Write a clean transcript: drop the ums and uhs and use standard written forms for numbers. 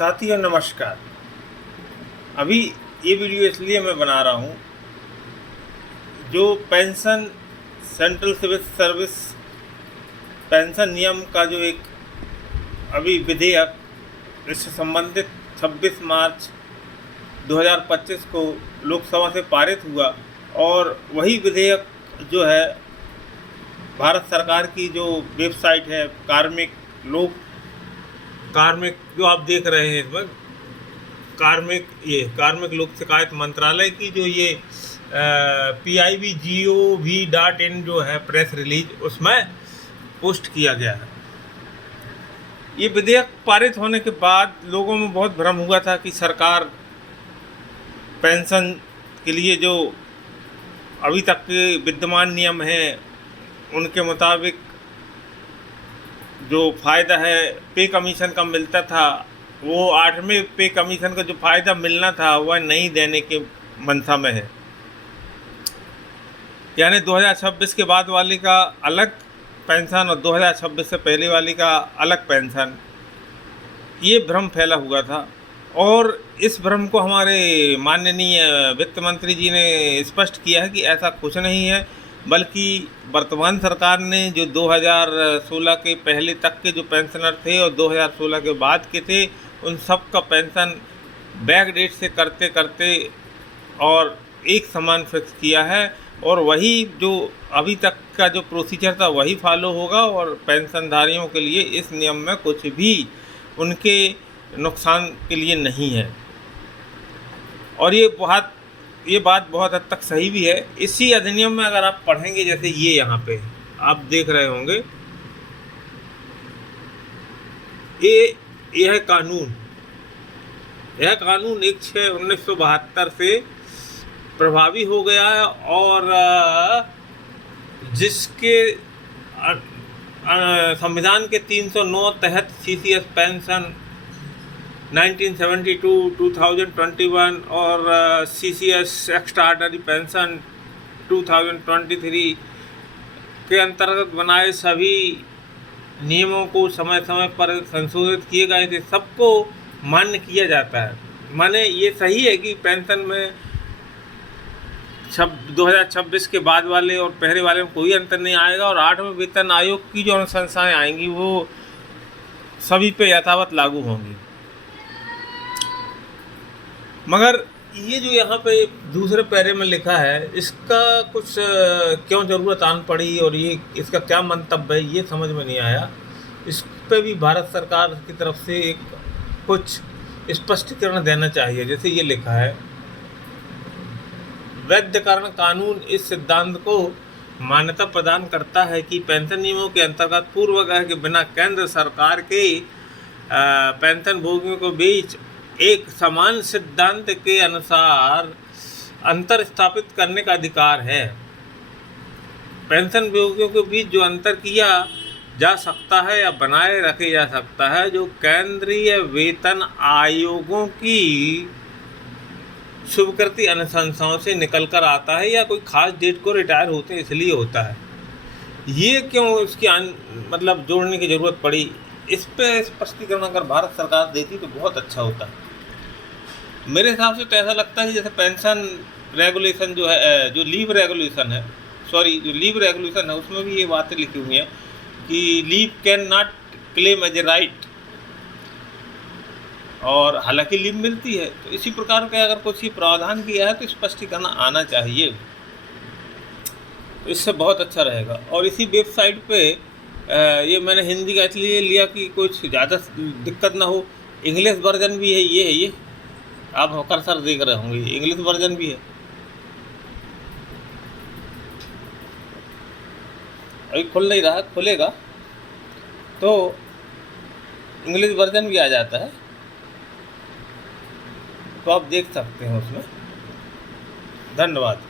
साथियों नमस्कार। अभी ये वीडियो इसलिए मैं बना रहा हूँ, जो pension central civil service pension नियम का जो एक अभी विधेयक इससे संबंधित 26 मार्च 2025 को लोकसभा से पारित हुआ और वही विधेयक जो है भारत सरकार की जो वेबसाइट है कार्मिक जो आप देख रहे हैं इसमें कार्मिक लोक शिकायत मंत्रालय की जो ये PIBGOV.in जो है प्रेस रिलीज उसमें पोस्ट किया गया है। ये विधेयक पारित होने के बाद लोगों में बहुत भ्रम हुआ था कि सरकार पेंशन के लिए जो अभी तक के विद्यमान नियम हैं उनके मुताबिक जो फ़ायदा है पे कमीशन का मिलता था, वो 8वें पे कमीशन का जो फ़ायदा मिलना था वह नहीं देने के मंशा में है। यानी 2026 के बाद वाली का अलग पेंशन और 2026 से पहले वाली का अलग पेंशन, ये भ्रम फैला हुआ था। और इस भ्रम को हमारे माननीय वित्त मंत्री जी ने स्पष्ट किया है कि ऐसा कुछ नहीं है, बल्कि वर्तमान सरकार ने जो 2016 के पहले तक के जो पेंशनर थे और 2016 के बाद के थे उन सब का पेंशन बैक डेट से करते करते और एक समान फिक्स किया है, और वही जो अभी तक का जो प्रोसीजर था वही फॉलो होगा और पेंशनधारियों के लिए इस नियम में कुछ भी उनके नुकसान के लिए नहीं है। और ये बात बहुत हद तक सही भी है। इसी अधिनियम में अगर आप पढ़ेंगे, जैसे ये यहाँ पे आप देख रहे होंगे, यह कानून 1/6/1972 से प्रभावी हो गया है और जिसके संविधान के 309 तहत CCS पेंशन 1972, 2021 और CCS एक्स्ट्राऑर्डिनरी पेंशन 2023 के अंतर्गत बनाए सभी नियमों को समय समय पर संशोधित किए गए थे, सबको मान्य किया जाता है। माने ये सही है कि पेंशन में 2026 के बाद वाले और पहले वाले में कोई अंतर नहीं आएगा, और 8वें वेतन आयोग की जो अनुशंसाएँ आएंगी वो सभी पे यथावत लागू होंगी। मगर ये जो यहाँ पे दूसरे पैरे में लिखा है, इसका कुछ क्यों ज़रूरत आन पड़ी और ये इसका क्या मंतव्य है, ये समझ में नहीं आया। इस पे भी भारत सरकार की तरफ से एक कुछ स्पष्टीकरण देना चाहिए। जैसे ये लिखा है, वैधकरण कानून इस सिद्धांत को मान्यता प्रदान करता है कि पेंशन नियमों के अंतर्गत पूर्वाग्रह के बिना केंद्र सरकार के पेंशन भोगियों के बीच एक समान सिद्धांत के अनुसार अंतर स्थापित करने का अधिकार है। पेंशन भोगियों के बीच जो अंतर किया जा सकता है या बनाए रखे जा सकता है, जो केंद्रीय वेतन आयोगों की स्वीकृति अनुशंसाओं से निकल कर आता है या कोई खास डेट को रिटायर होते हैं इसलिए होता है। ये क्यों इसकी मतलब जोड़ने की ज़रूरत पड़ी, इस पे स्पष्टीकरण अगर भारत सरकार देती तो बहुत अच्छा होता है। मेरे हिसाब से तो ऐसा लगता है जैसे पेंशन रेगुलेशन जो है, जो लीव रेगुलेशन है उसमें भी ये बातें लिखी हुई हैं कि leave can not claim as a right, और हालांकि लीव मिलती है। तो इसी प्रकार का अगर कुछ ही प्रावधान किया है तो स्पष्टीकरण आना चाहिए, तो इससे बहुत अच्छा रहेगा। और इसी वेबसाइट पे ये मैंने हिंदी का इसलिए लिया कि कुछ ज़्यादा दिक्कत ना हो। इंग्लिश वर्जन भी है, ये आप कर्सर देख रहे होंगे, इंग्लिश वर्जन भी है। अभी खुल नहीं रहा, खुलेगा तो इंग्लिश वर्जन भी आ जाता है, तो आप देख सकते हैं उसमें। धन्यवाद।